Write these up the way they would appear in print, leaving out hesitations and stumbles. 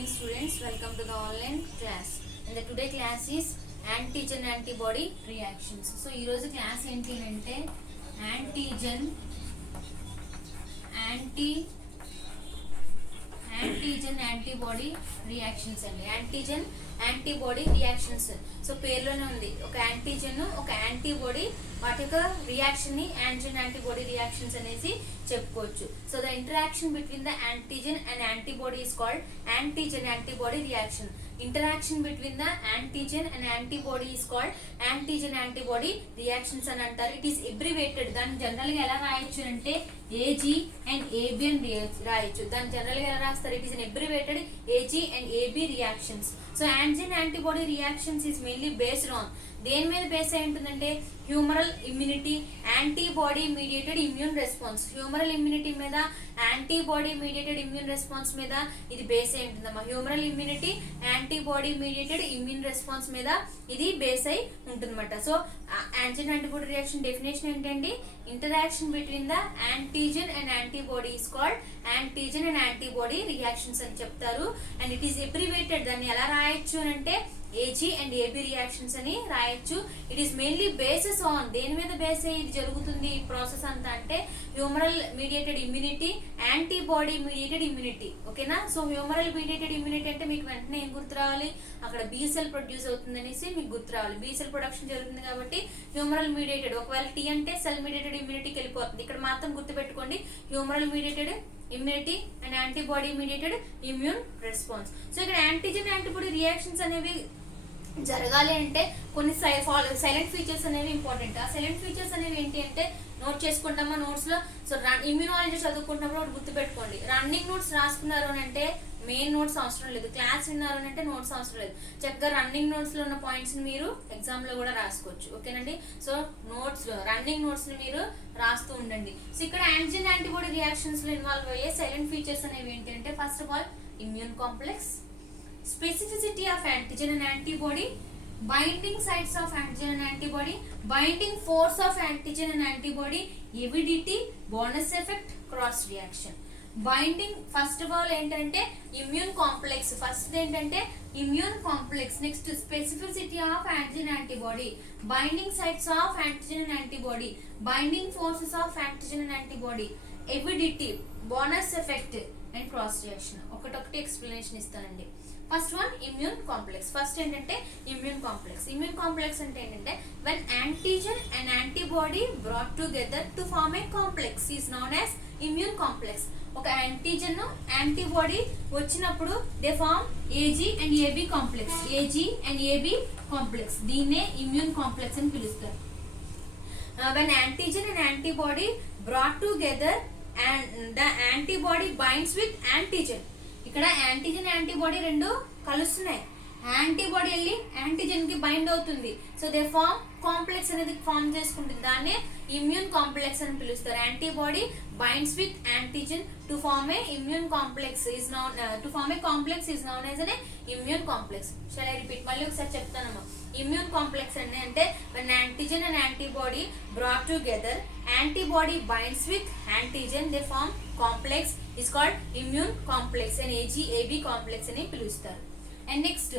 morning students, welcome to the online class. And the today class is antigen antibody reactions. So ee roju class enti ante antigen antibody reactions అండి. antigen antibody reactions. So పేర్లోనే ఉంది, ఒక antigen ఒక antibody వాటి యొక్క reaction ని antigen antibody reactions అనేసి చెప్పుకోవచ్చు. So the interaction between the antigen and antibody is called antigen antibody reaction. Interaction between the antigen and antibody is called antigen antibody reactions అని అంటారు. It is abbreviated. దాన్ని general గా ఎలా రాయొచ్చు అంటే AG and AB అని రాయొచ్చు. దాన్ని జనరల్ గా ఎలా రాస్తారు? It is an abbreviated AG and AB reactions. So antigen antibody reactions is mainly based on దేని మీద బేస్ అయి ఉంటుందంటే humoral immunity, antibody mediated immune response. Humoral immunity మీద, యాంటీబాడీ మీడియేటెడ్ ఇమ్యూన్ రెస్పాన్స్ మీద ఇది బేస్ అయి ఉంటుందమ్మా. Humoral immunity, antibody mediated immune response మీద ఇది బేస్ అయి ఉంటుందన్నమాట. So antigen antibody reaction definition ఏంటండి? Interaction between the antigen and antibody is called antigen and antibody reactions అని చెప్తారు. And it is abbreviated. దాన్ని ఎలా రాయొచ్చు అని అంటే ఏజీ అండ్ ఏబి రియాక్షన్స్ అని రాయొచ్చు. It is mainly bases on దేని మీద బేస్ అయ్యి ఇది జరుగుతుంది ఈ ప్రాసెస్ అంతా అంటే humoral mediated immunity, antibody mediated immunity. ఓకేనా? సో హ్యూమరల్ మీడియేటెడ్ ఇమ్యూనిటీ అంటే మీకు వెంటనే ఏం గుర్తు రావాలి? అక్కడ బి సెల్ ప్రొడ్యూస్ అవుతుంది అనేసి మీకు గుర్తు రావాలి. బి సెల్ ప్రొడక్షన్ జరుగుతుంది కాబట్టి హ్యూమరల్ మీడియేటెడ్. ఒకవేళ టీ అంటే సెల్ మీడియేటెడ్ ఇమ్యూనిటీకి వెళ్ళిపోతుంది. ఇక్కడ మాత్రం గుర్తు పెట్టుకోండి, humoral mediated immunity and antibody mediated immune response. So ఇక్కడ యాంటీజన్ యాంటీబాడీ రియాక్షన్స్ అనేవి జరగాలి అంటే కొన్ని సైలెంట్ ఫీచర్స్ అనేవి ఇంపార్టెంట్. ఆ సైలెంట్ ఫీచర్స్ అనేవి ఏంటి అంటే నోట్ చేసుకుంటామా నోట్స్ లో. సో ఇమ్యూనాలజీ చదువుకుంటున్నప్పుడు ఒకటి గుర్తు పెట్టుకోండి, రన్నింగ్ నోట్స్ రాసుకున్నారు అని అంటే మెయిన్ నోట్స్ అవసరం లేదు, క్లాస్ విన్నారు అని అంటే నోట్స్ అవసరం లేదు. చక్కగా రన్నింగ్ నోట్స్ లో ఉన్న పాయింట్స్ ని మీరు ఎగ్జామ్ లో కూడా రాసుకోవచ్చు. ఓకేనండి? సో నోట్స్ రన్నింగ్ నోట్స్ ని మీరు రాస్తూ ఉండండి. సో ఇక్కడ యాంటీజన్ యాంటీబాడీ రియాక్షన్స్ లో ఇన్వాల్వ్ అయ్యే సైలెంట్ ఫీచర్స్ అనేవి ఏంటి అంటే first of all immune complex, specificity of antigen and antibody, binding sites of antigen and antibody, binding force of antigen and antibody, avidity, bonus effect, cross reaction. Binding first of all ఏంటంటే immune complex. First ఏంటంటే immune complex. Next specificity of antigen antibody, binding sites of antigen and antibody, binding forces of antigen and antibody, avidity, bonus effect and cross reaction. ఒకటొకటి explanation ఇస్తానండి. First one immune complex. First ఏంటంటే immune complex. Immune complex అంటే ఏంటంటే when antigen and antibody brought together to form a complex is known as immune complex. ఒక antigen antibody వచ్చినప్పుడు they form AG and AB complex. AG and AB complex దీన్నే immune complex అని పిలుస్తారు. When antigen and antibody brought together and the antibody binds with antigen. ఇక్కడ antigen antibody రెండు కలుస్తున్నాయి. Antibody వెళ్ళి antigen కి బైండ్ అవుతుంది. సో దే ఫార్మ్ కాంప్లెక్స్ అనేది ఫార్మ్ చేసుకుంటుంది. దాన్నే ఇమ్యూన్ కాంప్లెక్స్ అని పిలుస్తారు. Antibody binds with antigen to form a immune complex is known to form a complex is known as an immune complex. Shall I repeat? మళ్ళీ ఒకసారి చెప్తానమ్మా. Immune complex అంటే when antigen and antibody brought together, antibody binds with antigen, they form complex is called immune complex and AG-AB complex అని పిలుస్తారు. And next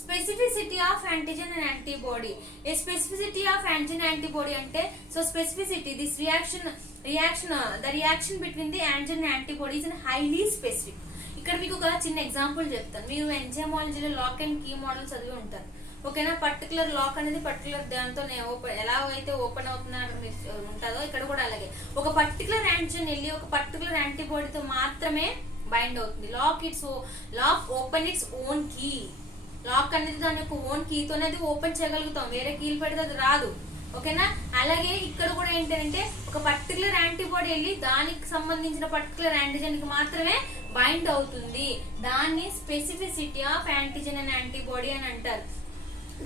specificity of antigen and antibody. A specificity of antigen antibody అంటే so specificity this reaction the reaction between the antigen and antibody is highly specific. ఇక్కడ మీకు ఒక చిన్న example చెప్తాను. మీరు ఎంజైమాలజీలో lock and key model చదివి ఉంటారు. ఓకేనా? పర్టికులర్ లాక్ అనేది పర్టికులర్ దాంతో ఎలా అయితే ఓపెన్ అవుతుందని ఉంటుందో ఇక్కడ కూడా అలాగే ఒక పర్టికులర్ యాంటిజన్ వెళ్ళి ఒక పర్టికులర్ యాంటీబాడీతో మాత్రమే బైండ్ అవుతుంది. Lock open its own key. Lock అనేది దాని యొక్క ఓన్ కీతోనే అది ఓపెన్ చేయగలుగుతాం, వేరే కీలు పెడితే అది రాదు. ఓకేనా? అలాగే ఇక్కడ కూడా ఏంటంటే ఒక పర్టికులర్ యాంటీబాడీ వెళ్ళి దానికి సంబంధించిన పర్టికులర్ యాంటీజన్ కి మాత్రమే బైండ్ అవుతుంది. దాన్ని specificity of antigen and antibody అని అంటారు.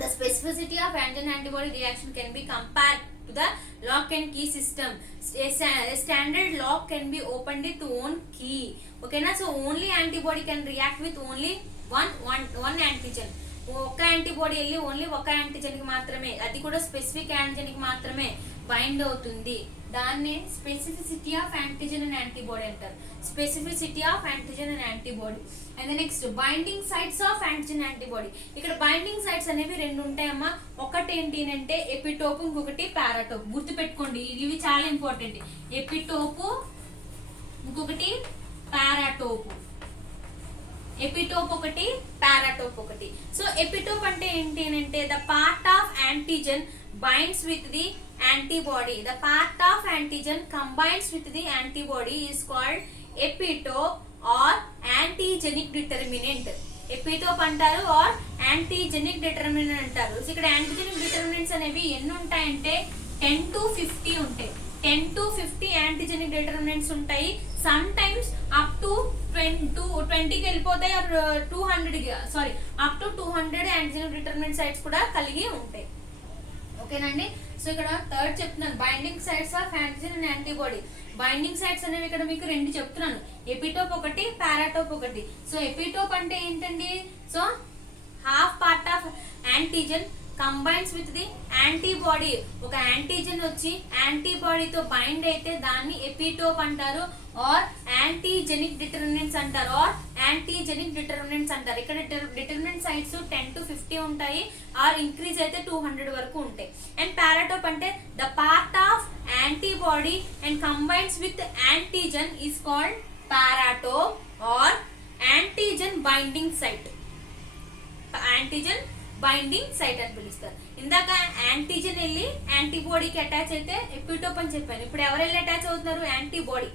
The specificity of antigen-antibody reaction can be compared to the lock and key system. A standard lock can be opened with own key. Okay na? So only antibody can react with only one antigen. ఒక antibody వెళ్ళి only ఒక antigen కి మాత్రమే, అది కూడా specific antigen కి మాత్రమే bind అవుతుంది. దాన్ని specificity of antigen and antibody అంటారు. Specificity of antigen and antibody. And next binding sites of antigen antibody. ఇక్కడ బైండింగ్ సైట్స్ అనేవి రెండు ఉంటాయమ్మా. ఒకటి ఏంటి అంటే ఎపిటోప్, ఇంకొకటి పారాటోప్. గుర్తుపెట్టుకోండి, ఇవి చాలా ఇంపార్టెంట్. ఎపిటోపు, ఇంకొకటి పారాటోపు. ఎపిటోప్ ఒకటి, పారాటోప్ ఒకటి. సో ఎపిటోప్ అంటే ఏంటి అంటే the part of antigen binds with the antibody. The part of antigen combines with the antibody is called epitope or antigenic determinant. Epitope అంటారు ఆర్ యాంటీజెనిక్ డిటర్మినెంట్ అంటారు. ఇక్కడ antigenic determinants అనేవి ఎన్ని ఉంటాయంటే 10 to 50 ఉంటాయి. 10 to 50 యాంటీజెనిక్ డిటర్మినెంట్స్ ఉంటాయి. Some times up to 20కి వెళ్ళిపోతాయి, 200 antigenic determinant sites కూడా కలిగి ఉంటాయి. ఓకేనండి. సో ఇక్కడ థర్డ్ చెప్తున్నాను, binding sites of antigen and antibody. Binding sites అనేవి ఇక్కడ మీకు రెండు చెప్తున్నాను, ఎపిటోప్ ఒకటి, పారాటోప్ ఒకటి. సో ఎపిటోప్ అంటే ఏంటండి, so half part of antigen combines with the antibody. ఒక యాంటీజెన్ వచ్చి యాంటీబాడీతో బైండ్ అయితే దాన్ని ఎపిటోప్ అంటారు ఆర్ యాంటీజెనిక్ డిటర్మినెంట్స్ అంటారు ఆర్ యాంటీజెనిక్ డిటర్మినెంట్స్ అంటారు. ఇక్కడ డిటర్మినెంట్ సైట్స్ 10 to 50 ఉంటాయి ఆర్ ఇంక్రీజ్ అయితే 200 వరకు ఉంటాయి. అండ్ పారాటోప్ అంటే the part of antibody and combines with antigen is called paratope or antigen binding site. Antigen binding site అని పిలుస్తారు. ఇందాక యాంటీజెన్ వెళ్ళి యాంటీబాడీకి అటాచ్ అయితే ఎపిటోప్ అని చెప్పాను. ఇప్పుడు ఎవరు వెళ్ళి అటాచ్ అవుతున్నారు, antibody.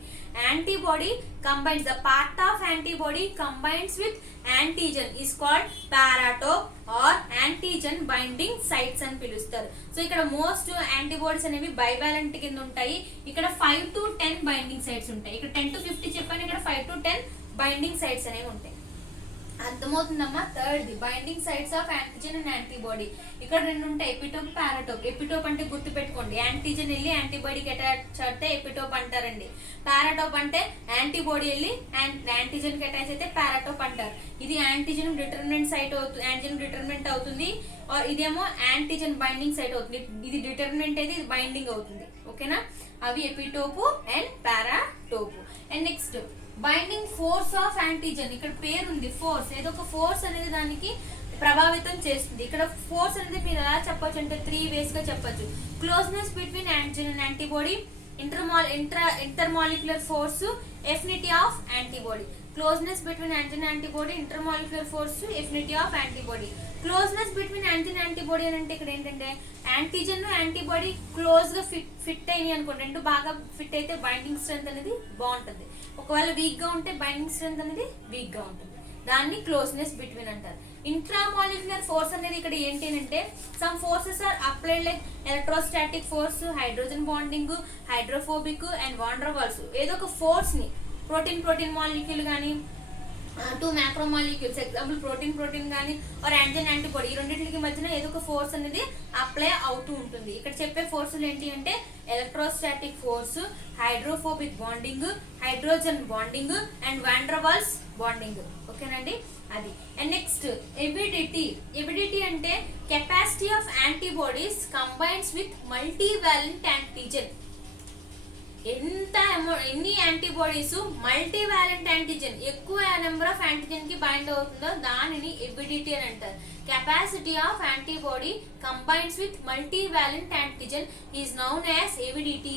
Antibody combines, the part of antibody combines with antigen is called paratope or antigen binding sites అని పిలుస్తారు. సో ఇక్కడ మోస్ట్ యాంటీబాడీస్ అనేవి బైవాలెంట్ కింద ఉంటాయి. ఇక్కడ 5 to 10 బైండింగ్ సైట్స్ ఉంటాయి. ఇక్కడ 10 to 50 చెప్పాను, ఇక్కడ 5 to 10 బైండింగ్ సైట్స్ అనేవి ఉంటాయి. అర్థమవుతుందమ్మా. Third binding sites of antigen and antibody. ఇక్కడ రెండు ఉంటాయి, ఎపిటోప్, పారాటోప్. ఎపిటోప్ అంటే గుర్తుపెట్టుకోండి, యాంటీజెన్ వెళ్ళి యాంటీబాడీకి అటాచ్ అయితే ఎపిటోప్ అంటారండి. పారాటోప్ అంటే యాంటీబాడీ వెళ్ళి యాంటీజెన్ కి అటాచ్ అయితే పారాటోప్ అంటారు. ఇది యాంటీజెన్ డిటర్మినెంట్ సైట్ అవుతుంది, యాంటీజెన్ డిటర్మినెంట్ అవుతుంది. ఇదేమో యాంటీజెన్ బైండింగ్ సైట్ అవుతుంది. ఇది డిటర్మినెంట్ అయితే ఇది బైండింగ్ అవుతుంది. ఓకేనా, అవి epitope and paratope. And next binding force of antigen. ఇక్కడ పేరు ఉంది ఫోర్స్, ఏదో ఒక ఫోర్స్ అనేది దానికి ప్రభావితం చేస్తుంది. ఇక్కడ ఫోర్స్ అనేది మీరు ఎలా చెప్పొచ్చు అంటే 3 ways గా చెప్పొచ్చు. Closeness between antigen and antibody, intermolecular force, affinity of antibody. Closeness between antigen antibody, intermolecular force, affinity of antibody. Closeness between antigen antibody అని అంటే ఇక్కడ ఏంటంటే యాంటీజెన్ యాంటీబాడీ క్లోజ్ గా ఫిట్ అయినాయి అనుకోండి, రెండు బాగా ఫిట్ అయితే బైండింగ్ స్ట్రెంత్ అనేది బాగుంటుంది. ఒకవేళ వీక్ గా ఉంటే బైండింగ్ స్ట్రెంత్ అనేది వీక్ గా ఉంటుంది. దాన్ని క్లోజ్నెస్ బిట్వీన్ అంటారు. ఇంట్రామాలిక్యులర్ ఫోర్స్ అనేది ఇక్కడ ఏంటి అంటే some forces are applied like electrostatic force, hydrogen bonding, hydrophobic and van der Waals. ఏదో ఒక ఫోర్స్ ని ప్రోటీన్ మాలిక్యూల్ కానీ 2 macromolecules, ఎగ్జాంపుల్ ప్రోటీన్ కానీ ఆర్ యాంటీజెన్ యాంటీబాడీ, ఈ రెండింటికి మధ్యన ఏదో ఒక ఫోర్స్ అనేది అప్లై అవుతూ ఉంటుంది. ఇక్కడ చెప్పే ఫోర్సులు ఏంటి అంటే electrostatic force, hydrophobic bonding, hydrogen bonding and van der Waals bonding. ఓకేనండి, అది. అండ్ నెక్స్ట్ ఎబిడిటీ అంటే capacity of antibodies combines with multivalent antigen. ఎన్ని యాంటీబాడీస్ మల్టీవాలెంట్ యాంటీజెన్, ఎక్కువ నెంబర్ ఆఫ్ యాంటీజెన్ కి బైండ్ అవుతుందో దానిని ఎబిడిటీ అని అంటారు. Capacity of antibody combines with multivalent antigen is known as avidity.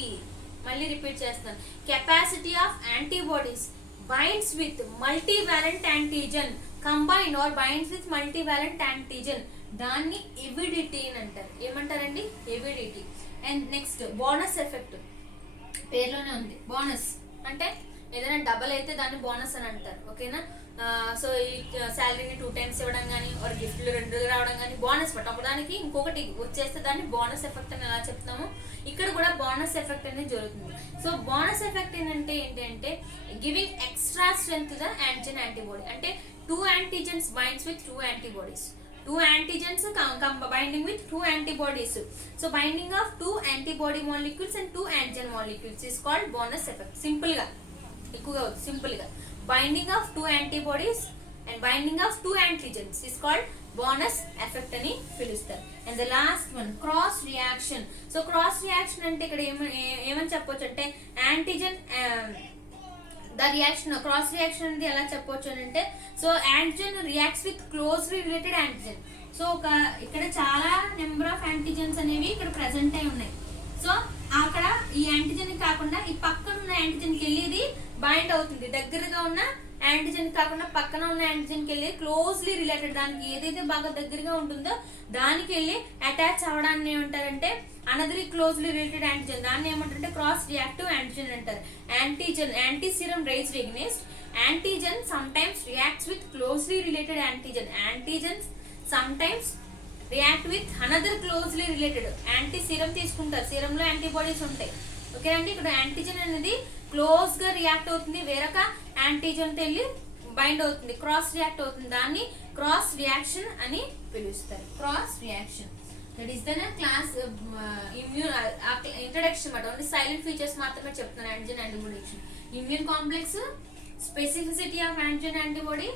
మళ్ళీ రిపీట్ చేస్తాను, capacity of antibodies binds with multivalent antigen combine or binds with multivalent antigen, దాన్ని ఎబిడిటీ అని అంటారు. ఏమంటారండి, avidity. And next bonus effect. పేర్లోనే ఉంది, బోనస్ అంటే ఏదైనా డబల్ అయితే దాన్ని బోనస్ అని అంటారు. ఓకేనా, సో ఈ శాలరీని 2 times ఇవ్వడం కానీ ఒక గిఫ్ట్లు 2 రావడం కానీ బోనస్. బట్ ఒకదానికి ఇంకొకటి వచ్చేస్తే దాన్ని బోనస్ ఎఫెక్ట్ అని ఎలా చెప్తాము, ఇక్కడ కూడా బోనస్ ఎఫెక్ట్ అనేది జరుగుతుంది. సో బోనస్ ఎఫెక్ట్ ఏంటంటే giving extra strength the antigen antibody. అంటే 2 antigens binds with 2 antibodies. 2 antigens binding with 2 antibodies. So binding of 2 antibody molecules and 2 antigen molecules is called bonus effect. Simple ga binding of 2 antibodies and binding of 2 antigens is called bonus effect అని పిలుస్తారు. And the last one cross reaction. So cross reaction అంటే ఇక్కడ ఏమని చెప్పొచ్చు అంటే antigen the reaction cross reaction అనేది ఎలా చెప్పొచ్చు అంటే so antigen reacts with closely related antigen. So ఇక్కడ చాలా నెంబర్ ఆఫ్ యాంటీజన్స్ అనేవి ఇక్కడ ప్రెసెంట్ అయి ఉన్నాయి. సో అక్కడ ఈ యాంటీజన్ కాకుండా ఈ పక్కన ఉన్న యాంటీజన్ కి వెళ్ళి ఇది బైండ్ అవుతుంది. దగ్గరగా ఉన్న యాంటీజన్ కాకుండా పక్కన ఉన్న యాంటీజన్ కి వెళ్ళి క్లోజ్లీ రిలేటెడ్ దానికి ఏదైతే బాగా దగ్గరగా ఉంటుందో దానికి వెళ్ళి అటాచ్ అవడాన్ని ఏమంటారంటే అనదర్ క్లోజ్లీ రిలేటెడ్ యాంటీజన్. దాన్ని ఏమంటారంటే క్రాస్ రియాక్టివ్ యాంటీజన్ అంటారు. Antigen anti serum raised ఎగైన్స్ట్ antigen some times reacts with closely related antigen. Antigen some times react with another closely related. Anti serum తీసుకుంటారు, సీరంలో యాంటీబాడీస్ ఉంటాయి. Okay అండి, ఇక్కడ antigen అనేది close గా react అవుతుంది, వేరొక యాంటీజన్ తో వెళ్ళి బైండ్ అవుతుంది, క్రాస్ రియాక్ట్ అవుతుంది. దాన్ని క్రాస్ రియాక్షన్ అని పిలుస్తారు. Cross reaction that is the class immune introduction అన్నమాట. ఓన్లీ సైలెంట్ ఫీచర్స్ మాత్రమే చెప్తున్నాను antigen antibody. Immune complex, specificity of antigen antibody,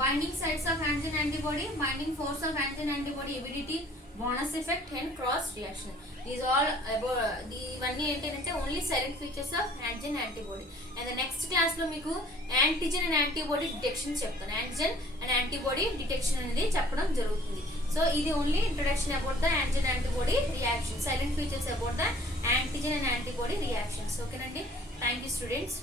binding sites of antigen antibody, binding force of antigen antibody, avidity, bonus effect and cross reaction. These all about ఇవన్నీ ఏంటంటే only silent features of antigen antibody. And next class లో మీకు antigen and antibody detection చెప్తాను. Antigen and antibody detection అనేది చెప్పడం జరుగుతుంది. So ఇది only introduction about the antigen antibody reaction, silent features about the antigen and antibody reactions. ఓకేనండి, thank you students.